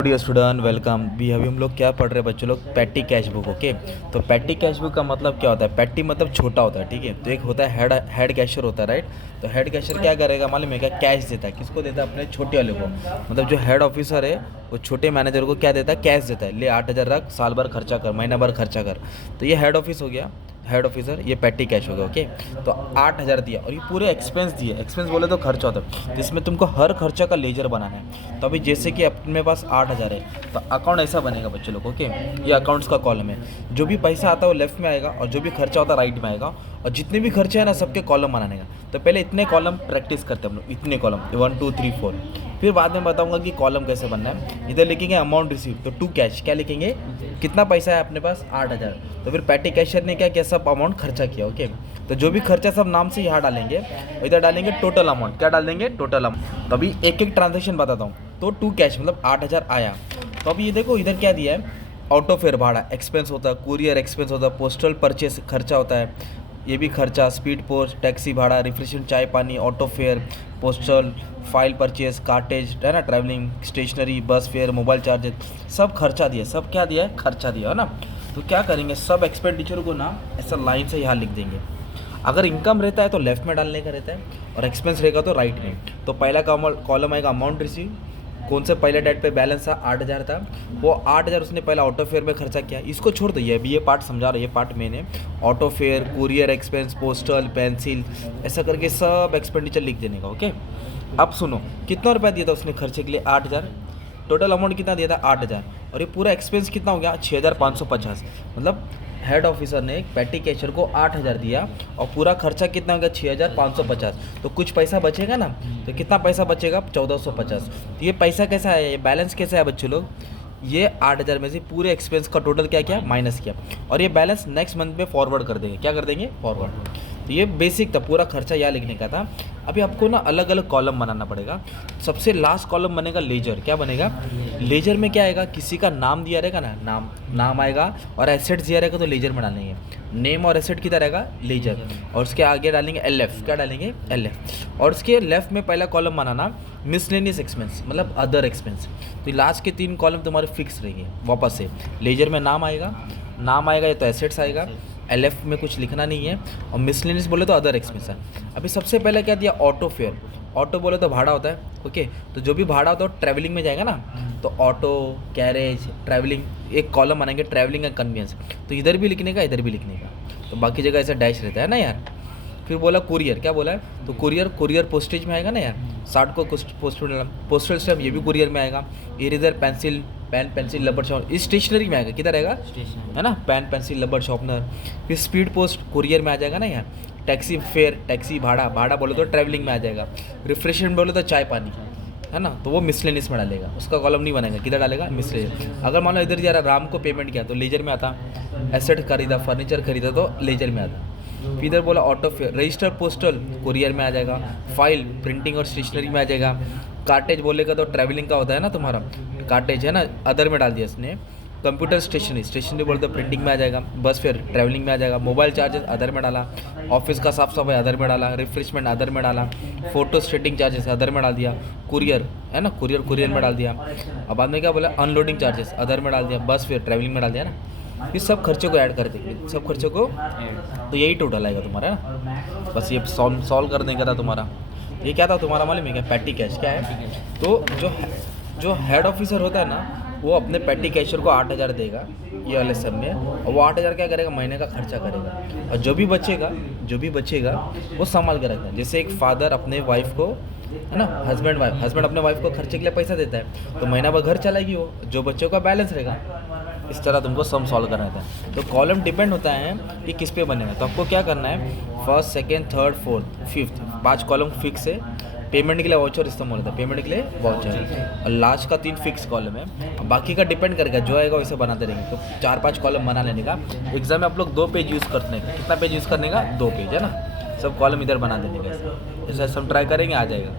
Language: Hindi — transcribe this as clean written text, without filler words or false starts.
Dear student welcome. भी अभी हम लोग क्या पढ़ रहे हैं बच्चों लोग, पैटी कैश बुक। ओके, तो पैटी कैश बुक का मतलब क्या होता है? पैटी मतलब छोटा होता है, ठीक है। तो एक होता है हेड कैशियर होता है, राइट। तो हेड कैशियर क्या करेगा मालूम है क्या? कैश देता है। किसको देता है? अपने छोटे वाले को। मतलब जो हेड ऑफिसर है वो छोटे मैनेजर को क्या देता है? कैश देता है। ले 8,000 रख, साल भर खर्चा कर, महीना भर खर्चा कर। तो ये हेड ऑफिस हो गया, हेड ऑफिसर। ये पैटी कैश हो गया। ओके, तो 8,000 दिया और ये पूरे एक्सपेंस दिए। एक्सपेंस बोले तो खर्चा होता है, जिसमें तुमको हर खर्चा का लेजर बनाना है। तो अभी जैसे कि अपने पास 8,000 है, तो अकाउंट ऐसा बनेगा बच्चों लोग। ओके, ये अकाउंट्स का कॉलम है। जो भी पैसा आता है वो लेफ्ट में आएगा और जो भी खर्चा होता है राइट में आएगा। और जितने भी खर्चे हैं ना, सबके कॉलम बनाने का। तो पहले इतने कॉलम प्रैक्टिस करते हैं हम लोग, इतने कॉलम 1 2 3 4। फिर बाद में बताऊंगा कि कॉलम कैसे बनना है। इधर लिखेंगे अमाउंट रिसीव, तो टू कैश क्या लिखेंगे? कितना पैसा है अपने पास? 8,000। तो फिर पैटी कैशियर ने क्या किया? सब अमाउंट खर्चा किया। ओके, तो जो भी खर्चा सब नाम से यहाँ डालेंगे, इधर डालेंगे टोटल अमाउंट। क्या डाल देंगे? Total amount. तो अभी एक एक ट्रांजेक्शन बताता हूँ। तो टू कैश मतलब 8,000 आया। तो अभी ये देखो इधर क्या दिया है? ऑटो फेयर भाड़ा एक्सपेंस होता है, कुरियर एक्सपेंस होता है, पोस्टल परचेस खर्चा होता है, ये भी खर्चा, स्पीड पोस्ट, टैक्सी भाड़ा, रिफ्रेशमेंट, चाय पानी, auto fare, postal, file purchase, cartage है ना, travelling, stationery, bus fare, mobile charges, सब खर्चा दिया। सब क्या दिया है? खर्चा दिया है ना। तो क्या करेंगे? सब एक्सपेंडिचर को ना ऐसा लाइन से यहाँ लिख देंगे। अगर इनकम रहता है तो लेफ्ट में डालने का रहता है और एक्सपेंस रहेगा तो राइट में। तो पहला कॉलम आएगा अमाउंट रिसीव। कौन से पहले डेट पे बैलेंस था? 8,000 था। वो 8,000 उसने पहला ऑटो फेयर में खर्चा किया। इसको छोड़ दो, ये अभी ये पार्ट समझा रहा है, ये पार्ट मैंने auto fair, courier expense, postal, pencil, ऐसा करके सब एक्सपेंडिचर लिख देने का। ओके, अब सुनो, कितना रुपया दिया था उसने खर्चे के लिए? 8,000। टोटल अमाउंट कितना दिया था? 8,000। और ये पूरा एक्सपेंस कितना हो गया? 6,550। मतलब हेड ऑफिसर ने एक पैटी कैशियर को 8,000 दिया और पूरा खर्चा कितना हो गया? 6,550। तो कुछ पैसा बचेगा ना। तो कितना पैसा बचेगा? 1,450। तो ये पैसा कैसा है? ये बैलेंस कैसा है बच्चों लोग? ये 8,000 में से पूरे एक्सपेंस का टोटल क्या किया? माइनस किया। और ये बैलेंस नेक्स्ट मंथ में फॉरवर्ड कर देंगे। क्या कर देंगे? फॉरवर्ड। तो ये बेसिक था, पूरा खर्चा यहाँ लिखने का था। अभी आपको ना अलग अलग कॉलम बनाना पड़ेगा। सबसे लास्ट कॉलम बनेगा लेजर। क्या बनेगा? लेजर में क्या आएगा? किसी का नाम दिया रहेगा ना, नाम आएगा और एसेट्स दिया रहेगा तो लेजर में डालेंगे। नेम और एसेट किधर रहेगा? लेजर। और उसके आगे डालेंगे LF। क्या डालेंगे? LF। और उसके लेफ्ट में पहला कॉलम बनाना मिसलेनियस एक्सपेंस, मतलब अदर एक्सपेंस। तो लास्ट के 3 कॉलम तुम्हारे फिक्स रहेंगे वापस से। लेजर में नाम आएगा या तो एसेट्स आएगा। LF में कुछ लिखना नहीं है। और मिसलेनियस बोले तो अदर एक्सपेंस है। अभी सबसे पहले क्या दिया? Auto fair. ऑटो बोले तो भाड़ा होता है। ओके, तो जो भी भाड़ा होता है ट्रैवलिंग में जाएगा ना। तो ऑटो, कैरेज, ट्रैवलिंग, एक कॉलम बनाएंगे ट्रैवलिंग एंड कन्वीनियंस। तो इधर भी लिखने का, इधर भी लिखने का। तो बाकी जगह ऐसा डैश रहता है ना यार। फिर बोला कुरियर। क्या बोला है? तो कुरियर पोस्टेज में आएगा ना यार। 60 को पोस्टल स्टैम्प, ये भी कुरियर में आएगा। Eraser, pencil, rubber sharpener, stationery में आएगा। किधर आएगा? है ना, पेंसिल, रबर शार्पनर। फिर स्पीड पोस्ट कुरियर में आ जाएगा ना यार। टैक्सी फेयर, टैक्सी भाड़ा बोले तो ट्रैवलिंग में आ जाएगा। रिफ्रेशमेंट बोले तो चाय पानी, है ना, तो वो मिसलेनियस में डालेगा। उसका कॉलम नहीं बनेगा। किधर डालेगा? मिसलेनियस। अगर मान लो इधर जा रहा राम को पेमेंट किया तो लेजर में आता। एसेट खरीदा, फर्नीचर खरीदा तो लेजर में आता। फिर इधर बोला auto fair, register postal courier में आ जाएगा। फाइल प्रिंटिंग और स्टेशनरी में आ जाएगा। कार्टेज बोलेगा तो ट्रैवलिंग का होता है ना तुम्हारा, कार्टेज है ना, अदर में डाल दिया इसने। कंप्यूटर स्टेशनरी बोले तो प्रिंटिंग में आ जाएगा। बस फिर ट्रैवलिंग में आ जाएगा। मोबाइल चार्जेस अदर में डाला। ऑफिस का साफ सफाई अदर में डाला। रिफ्रेशमेंट अदर में डाला। फोटो स्टेटिंग चार्जेस अदर में डाल दिया। कुरियर है ना, कुरियर में डाल दिया। अब बाद में क्या बोला? अनलोडिंग चार्जेस अदर में डाल दिया। बस फिर ट्रैवलिंग में डाल दिया ना। ये सब खर्चों को ऐड कर देंगे, सब खर्चों को। तो यही टोटल आएगा तुम्हारा ना। बस ये सॉल्व कर देंगे था तुम्हारा। ये क्या था तुम्हारा मालूम है क्या? पैटी कैश क्या है? तो जो हेड ऑफिसर होता है ना, वो अपने पैटी कैशियर को 8,000 देगा ये वाले सब में। और वो 8,000 क्या करेगा? महीने का खर्चा करेगा। और जो भी बचेगा वो संभाल के रखता है। जैसे एक फादर अपने वाइफ को, है ना, हस्बैंड अपने वाइफ को खर्चे के लिए पैसा देता है, तो महीना भर घर चलाएगी वो, जो बच्चों का बैलेंस रहेगा। इस तरह तुमको सम सॉल्व करना था। तो कॉलम डिपेंड होता है कि किस पे बनेगा। तो आपको क्या करना है? First, second, third, fourth, fifth, 5 column fix है। पेमेंट के लिए वाउचर इस्तेमाल होता है, पेमेंट के लिए वाउचर। और लास्ट का 3 फिक्स कॉलम है। बाकी का डिपेंड करेगा, जो आएगा वैसे बनाते रहेंगे। तो 4-5 कॉलम बना लेने का। एग्जाम में आप लोग 2 पेज यूज़ करने का। कितना पेज यूज़ करने का? 2 पेज, है ना। सब कॉलम इधर बना देने का। ऐसा हम ट्राई करेंगे, आ जाएगा।